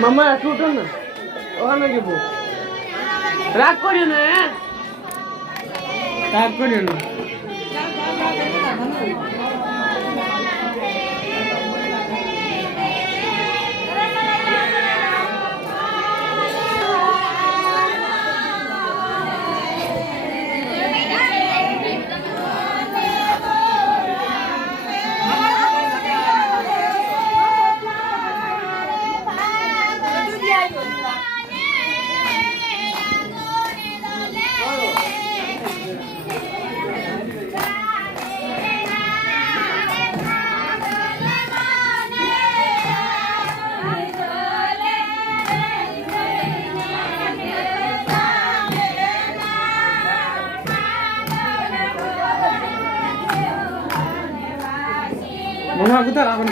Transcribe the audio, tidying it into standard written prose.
মামা একটু উঠো না, ওখানে যাবো। রাগ করিও না, হ্যাঁ রাগ করিও না। মনে হয় কোথায় রাখুন